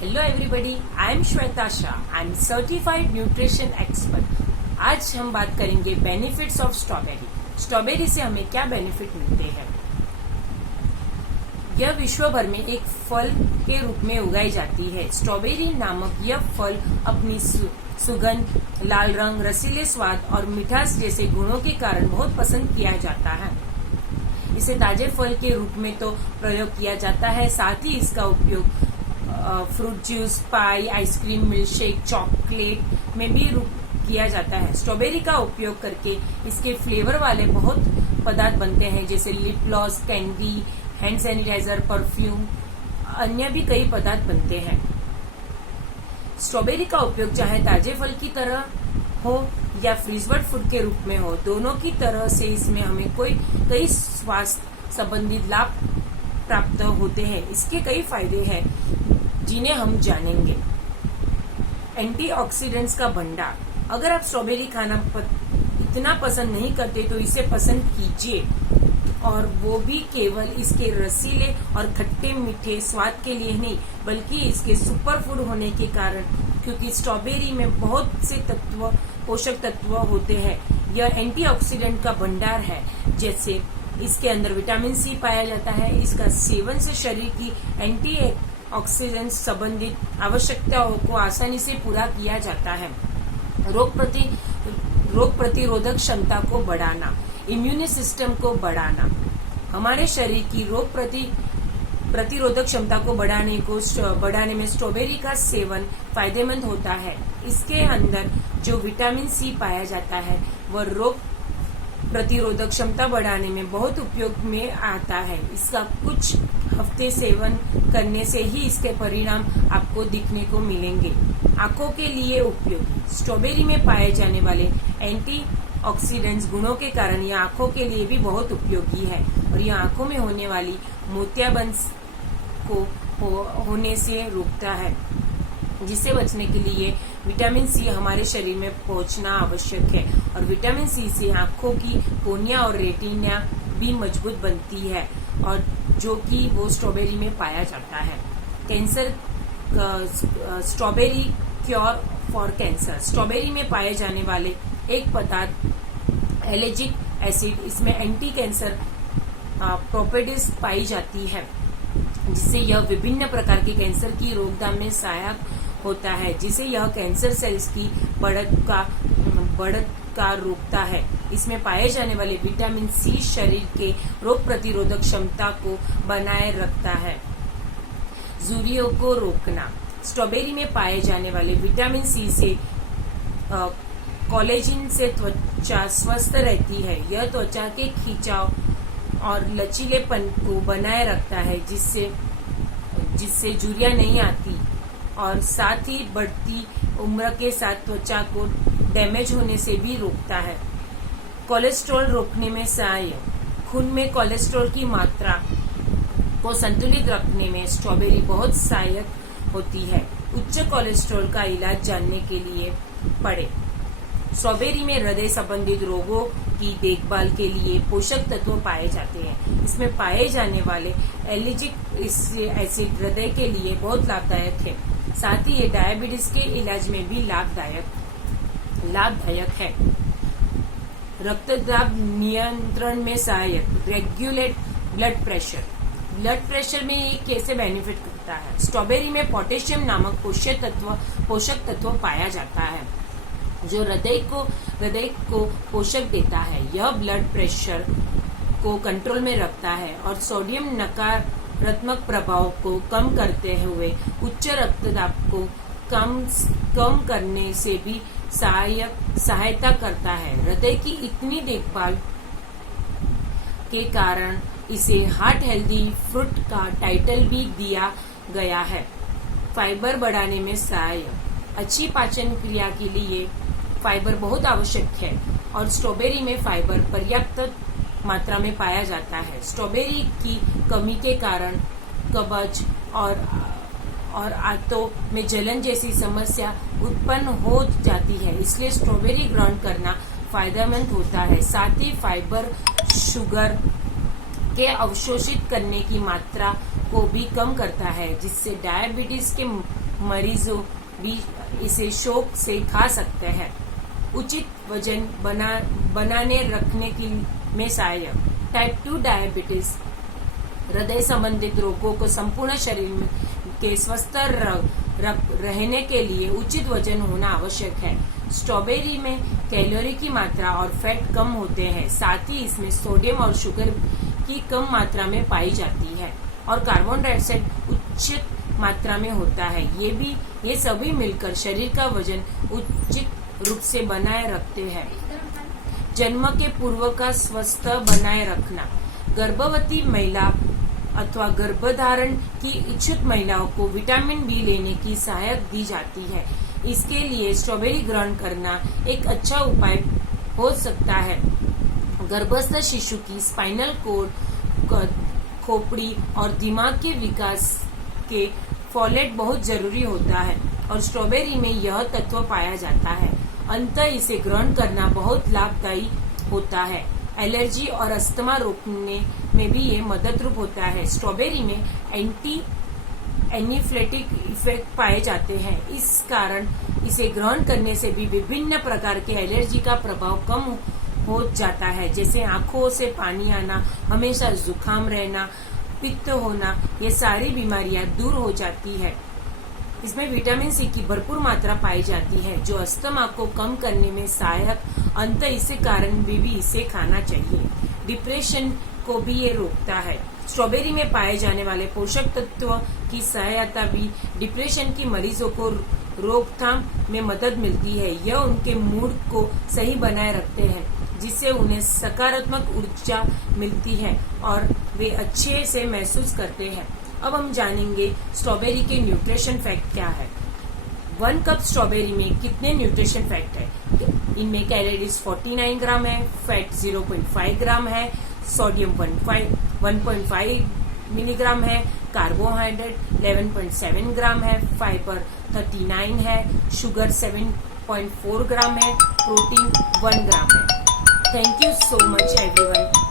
Hello everybody, I am Shweta Shah. I am certified nutrition expert. आज हम बात करेंगे बेनिफिट्स ऑफ स्ट्रॉबेरी। स्ट्रॉबेरी से हमें क्या बेनिफिट मिलते हैं। यह विश्व भर में एक फल के रूप में उगाई जाती है। स्ट्रॉबेरी नामक यह फल अपनी सुगंध, लाल रंग, रसीले स्वाद और मिठास जैसे गुणों के कारण बहुत पसंद किया जाता है। इसे ताजे फल के रूप में तो प्रयोग किया जाता है, साथ ही इसका उपयोग फ्रूट जूस, पाई, आइसक्रीम, मिल्कशेक, चॉकलेट में भी किया जाता है। स्ट्रॉबेरी का उपयोग करके इसके फ्लेवर वाले बहुत पदार्थ बनते हैं, जैसे lip gloss, candy, hand sanitiser, perfume, अन्य भी कई पदार्थ बनते हैं। स्ट्रॉबेरी का उपयोग चाहे ताजे फल की तरह हो या फ्रीजवर्ड फूड के रूप में हो, दोनों की तरह से इसमें हमें कई स्वास्थ्य संबंधित लाभ प्राप्त होते हैं। इसके कई फायदे हैं जिन्हें हम जानेंगे। एंटीऑक्सीडेंट्स का भंडार। अगर आप स्ट्रॉबेरी खाना इतना पसंद नहीं करते तो इसे पसंद कीजिए, और वो भी केवल इसके रसीले और खट्टे मीठे स्वाद के लिए नहीं, बल्कि इसके सुपर फूड होने के कारण, क्योंकि स्ट्रॉबेरी में बहुत से पोषक तत्व होते हैं। यह एंटीऑक्सीडेंट का भंडार है। जैसे इसके अंदर विटामिन सी पाया जाता है। इसका सेवन से शरीर की एंटीऑक्सीडेंट संबंधित आवश्यकताओं को आसानी से पूरा किया जाता है। रोग प्रतिरोधक क्षमता को बढ़ाना, इम्यून सिस्टम को बढ़ाना। हमारे शरीर की रोग प्रतिरोधक क्षमता को बढ़ाने में स्ट्रॉबेरी का सेवन फायदेमंद होता है। इसके अंदर जो विटामिन सी पाया जाता है वह रोग प्रतिरोधक क्षमता बढ़ाने में बहुत उपयोग में आता है। इसका कुछ हफ्ते सेवन करने से ही इसके परिणाम आपको दिखने को मिलेंगे। आंखों के लिए उपयोगी। स्ट्रॉबेरी में पाए जाने वाले एंटीऑक्सीडेंट्स गुणों के कारण यह आंखों के लिए भी बहुत उपयोगी है, और यह आंखों में होने वाली मोतियाबिंद को होने से रोकता है, जिससे बचने के लिए विटामिन सी हमारे शरीर में पहुंचना आवश्यक है। और विटामिन सी से आंखों की कोर्निया और रेटिना भी मजबूत बनती है, और जो कि वो स्ट्रॉबेरी में पाया जाता है। Cancer, strawberry cure for cancer. Strawberry में पाए जाने वाले एक पदार्थ एलिजिक एसिड, इसमें एंटी कैंसर प्रॉपर्टीज पाई जाती है, जिससे यह विभिन्न प्रकार के कैंसर की रोकथाम में सहायक होता है, जिसे यह कैंसर सेल्स की बढ़त का रोकता है। इसमें पाए जाने वाले विटामिन सी शरीर के रोग प्रतिरोधक क्षमता को बनाए रखता है। झुर्रियों को रोकना। स्ट्रॉबेरी में पाए जाने वाले विटामिन सी से कोलेजन से त्वचा स्वस्थ रहती है। यह त्वचा के खिंचाव और लचीलेपन को बनाए रखता है, जिससे झुर्रियां नहीं आती, और साथ ही बढ़ती उम्र के साथ त्वचा को डैमेज होने से भी रोकता है। कोलेस्ट्रॉल रोकने में सहायक। खून में कोलेस्ट्रॉल की मात्रा को संतुलित रखने में स्ट्रॉबेरी बहुत सहायक होती है। उच्च कोलेस्ट्रॉल का इलाज जानने के लिए पढ़ें। स्ट्रॉबेरी में हृदय संबंधित रोगों की देखभाल के लिए पोषक तत्व पाए जाते हैं। इसमें पाए जाने वाले एलिजिक एसिड हृदय के लिए बहुत लाभदायक है। साथ ही ये डायबिटीज के इलाज में भी लाभदायक है। रक्तदाब नियंत्रण में सहायक। Regulate blood pressure. Blood pressure में ये कैसे बेनिफिट करता है। स्ट्रॉबेरी में पोटेशियम नामक पोषक तत्व पाया जाता है, जो हृदय को पोषक देता है। यह ब्लड प्रेशर को कंट्रोल में रखता है और सोडियम नकारात्मक प्रभाव को कम करते हुए उच्च रक्तदाब को कम करने से भी सहायता करता है। हृदय की इतनी देखभाल के कारण इसे हार्ट हेल्दी फ्रूट का टाइटल भी दिया गया है। फाइबर बढ़ाने में सहायक। अच्छी पाचन क्रिया के लिए फाइबर बहुत आवश्यक है, और स्ट्रॉबेरी में फाइबर पर्याप्त मात्रा में पाया जाता है। स्ट्रॉबेरी की कमी के कारण कब्ज और आंतों में जलन जैसी समस्या उत्पन्न हो जाती है, इसलिए स्ट्रॉबेरी ग्राउंड करना फायदेमंद होता है। साथ ही फाइबर शुगर के अवशोषित करने की मात्रा को भी कम करता है, जिससे डायबिटीज के मरीजों भी इसे शौक से खा सकते हैं। उचित वजन बनाने रखने में सहायक। टाइप 2 डायबिटीज हृदय संबंधित रोगों को संपूर्ण शरीर के स्वस्थ रहने के लिए उचित वजन होना आवश्यक है। स्ट्रॉबेरी में कैलोरी की मात्रा और फैट कम होते हैं, साथ ही इसमें सोडियम और शुगर की कम मात्रा में पाई जाती है और कार्बन डाइऑक्साइड उचित मात्रा में होता है। ये सभी मिलकर शरीर का वजन उचित रूप से बनाए रखते हैं। जन्म के पूर्व का स्वास्थ्य बनाए रखना। गर्भवती महिला अथवा गर्भधारण की इच्छुक महिलाओं को विटामिन बी लेने की सहायता दी जाती है। इसके लिए स्ट्रॉबेरी ग्रहण करना एक अच्छा उपाय हो सकता है। गर्भस्थ शिशु की स्पाइनल कोड, खोपड़ी और दिमाग के विकास के फोलेट बहुत जरूरी होता है और स्ट्रॉबेरी में यह तत्व पाया जाता है। अंततः इसे ग्रहण करना बहुत लाभदायी होता है। एलर्जी और अस्थमा रोकने में भी ये मदद रूप होता है। स्ट्रॉबेरी में एनीफ्लेटिक इफेक्ट पाए जाते हैं, इस कारण इसे ग्रहण करने से भी विभिन्न प्रकार के एलर्जी का प्रभाव कम हो जाता है, जैसे आंखों से पानी आना, हमेशा जुकाम रहना, पित्त होना, ये सारी बीमारियां दूर हो जाती है। इसमें विटामिन सी की भरपूर मात्रा पाई जाती है, जो अस्थमा को कम करने में सहायक। अंत इसी कारण भी इसे खाना चाहिए। डिप्रेशन को भी ये रोकता है। स्ट्रॉबेरी में पाए जाने वाले पोषक तत्वों की सहायता भी डिप्रेशन की मरीजों को रोकथाम में मदद मिलती है। यह उनके मूड को सही बनाए रखते हैं, जिससे उन्हें सकारात्मक ऊर्जा मिलती है और वे अच्छे से महसूस करते हैं। अब हम जानेंगे स्ट्रॉबेरी के न्यूट्रिशन फैक्ट क्या है। 1 कप स्ट्रॉबेरी में कितने न्यूट्रिशन फैक्ट है? इनमें कैलोरीज 49 ग्राम है, फैट 0.5 ग्राम है, सोडियम 1.5 मिलीग्राम है, कार्बोहाइड्रेट 11.7 ग्राम है, फाइबर 39 है, शुगर 7.4 ग्राम है, प्रोटीन 1 ग्राम है। Thank you so much everyone.